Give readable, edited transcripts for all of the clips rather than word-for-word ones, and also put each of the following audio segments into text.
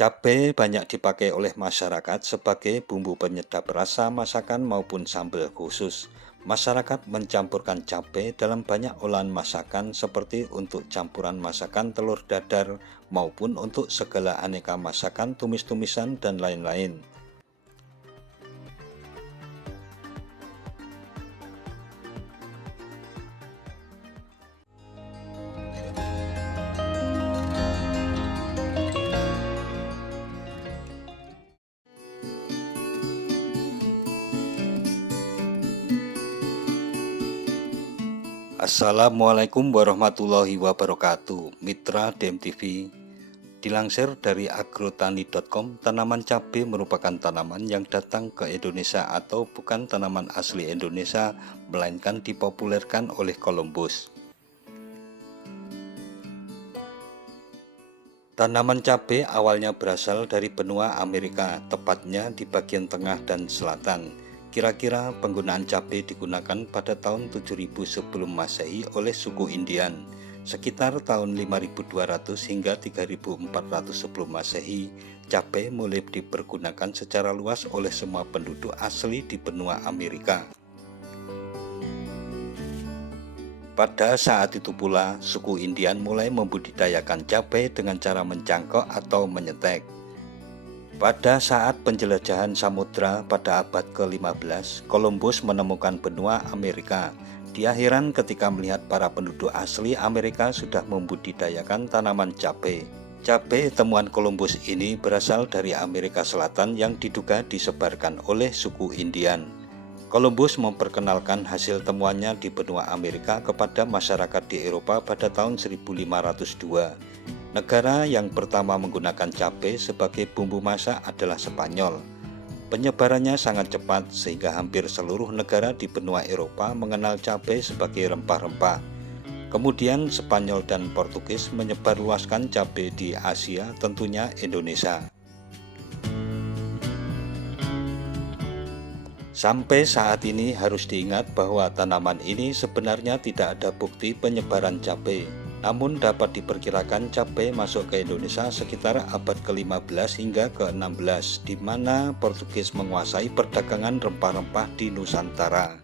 Cabai banyak dipakai oleh masyarakat sebagai bumbu penyedap rasa masakan maupun sambal khusus. Masyarakat mencampurkan cabai dalam banyak olahan masakan seperti untuk campuran masakan telur dadar maupun untuk segala aneka masakan tumis-tumisan dan lain-lain. Assalamualaikum warahmatullahi wabarakatuh. Mitra DMTV. Dilansir dari agrotani.com, tanaman cabai merupakan tanaman yang datang ke Indonesia atau bukan tanaman asli Indonesia, melainkan dipopulerkan oleh Columbus. Tanaman cabai awalnya berasal dari benua Amerika, tepatnya di bagian tengah dan selatan. Kira-kira penggunaan cabai digunakan pada tahun 7000 sebelum Masehi oleh suku Indian. Sekitar tahun 5200 hingga 3400 sebelum Masehi, cabai mulai dipergunakan secara luas oleh semua penduduk asli di benua Amerika. Pada saat itu pula, suku Indian mulai membudidayakan cabai dengan cara mencangkok atau menyetek. Pada saat penjelajahan samudra pada abad ke-15, Columbus menemukan benua Amerika. Dia heran ketika melihat para penduduk asli Amerika sudah membudidayakan tanaman cabai. Cabai temuan Columbus ini berasal dari Amerika Selatan yang diduga disebarkan oleh suku Indian. Columbus memperkenalkan hasil temuannya di benua Amerika kepada masyarakat di Eropa pada tahun 1502. Negara yang pertama menggunakan cabai sebagai bumbu masak adalah Spanyol. Penyebarannya sangat cepat sehingga hampir seluruh negara di benua Eropa mengenal cabai sebagai rempah-rempah. Kemudian Spanyol dan Portugis menyebarluaskan cabai di Asia, tentunya Indonesia. Sampai saat ini harus diingat bahwa tanaman ini sebenarnya tidak ada bukti penyebaran cabai. Namun dapat diperkirakan cabai masuk ke Indonesia sekitar abad ke-15 hingga ke-16, di mana Portugis menguasai perdagangan rempah-rempah di Nusantara.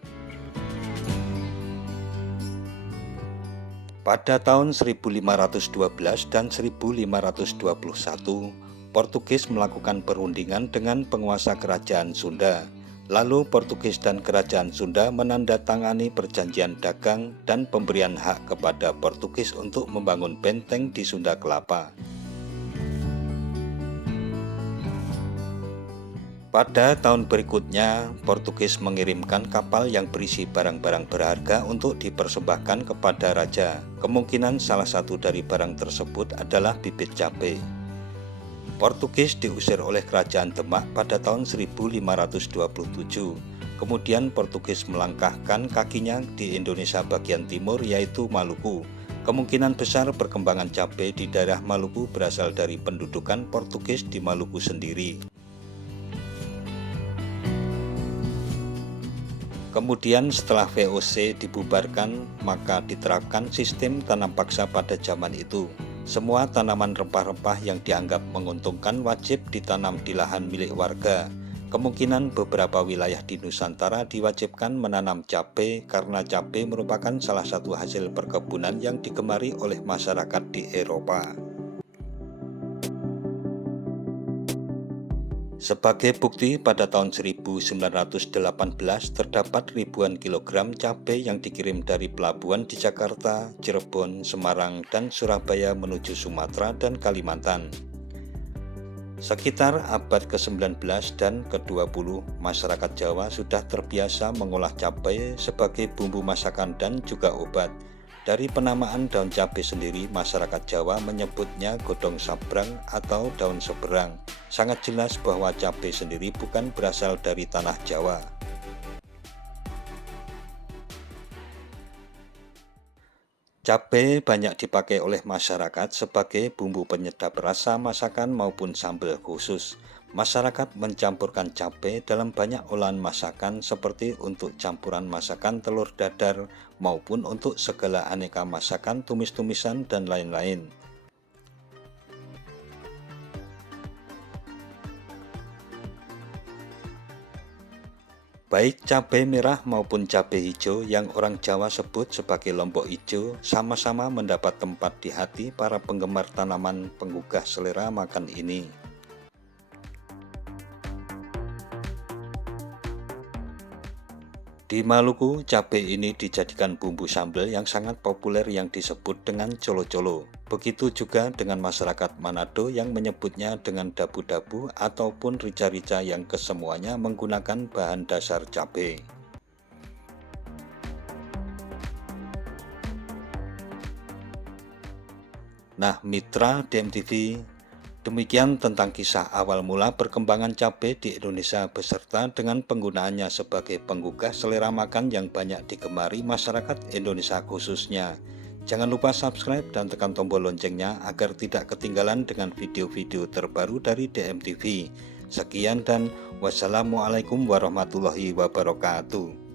Pada tahun 1512 dan 1521, Portugis melakukan perundingan dengan penguasa kerajaan Sunda. Lalu Portugis dan kerajaan Sunda menandatangani perjanjian dagang dan pemberian hak kepada Portugis untuk membangun benteng di Sunda Kelapa. Pada tahun berikutnya, Portugis mengirimkan kapal yang berisi barang-barang berharga untuk dipersembahkan kepada raja. Kemungkinan salah satu dari barang tersebut adalah bibit cabai. Portugis diusir oleh kerajaan Demak pada tahun 1527. Kemudian Portugis melangkahkan kakinya di Indonesia bagian timur, yaitu Maluku. Kemungkinan besar perkembangan cabai di daerah Maluku berasal dari pendudukan Portugis di Maluku sendiri. Kemudian setelah VOC dibubarkan, maka diterapkan sistem tanam paksa pada zaman itu. Semua tanaman rempah-rempah yang dianggap menguntungkan wajib ditanam di lahan milik warga. Kemungkinan beberapa wilayah di Nusantara diwajibkan menanam cabai karena cabai merupakan salah satu hasil perkebunan yang digemari oleh masyarakat di Eropa. Sebagai bukti, pada tahun 1918 terdapat ribuan kilogram cabai yang dikirim dari pelabuhan di Jakarta, Cirebon, Semarang, dan Surabaya menuju Sumatera dan Kalimantan. Sekitar abad ke-19 dan ke-20, masyarakat Jawa sudah terbiasa mengolah cabai sebagai bumbu masakan dan juga obat. Dari penamaan daun cabai sendiri, masyarakat Jawa menyebutnya godong sabrang atau daun seberang. Sangat jelas bahwa cabai sendiri bukan berasal dari tanah Jawa. Cabai banyak dipakai oleh masyarakat sebagai bumbu penyedap rasa masakan maupun sambal khusus. Masyarakat mencampurkan cabai dalam banyak olahan masakan seperti untuk campuran masakan telur dadar maupun untuk segala aneka masakan tumis-tumisan dan lain-lain. Baik cabai merah maupun cabai hijau yang orang Jawa sebut sebagai lombok hijau sama-sama mendapat tempat di hati para penggemar tanaman penggugah selera makan ini. Di Maluku, cabai ini dijadikan bumbu sambal yang sangat populer yang disebut dengan colo-colo. Begitu juga dengan masyarakat Manado yang menyebutnya dengan dabu-dabu ataupun rica-rica yang kesemuanya menggunakan bahan dasar cabai. Nah, mitra DMTV, demikian tentang kisah awal mula perkembangan cabai di Indonesia beserta dengan penggunaannya sebagai penggugah selera makan yang banyak digemari masyarakat Indonesia khususnya. Jangan lupa subscribe dan tekan tombol loncengnya agar tidak ketinggalan dengan video-video terbaru dari DMTV. Sekian dan wassalamualaikum warahmatullahi wabarakatuh.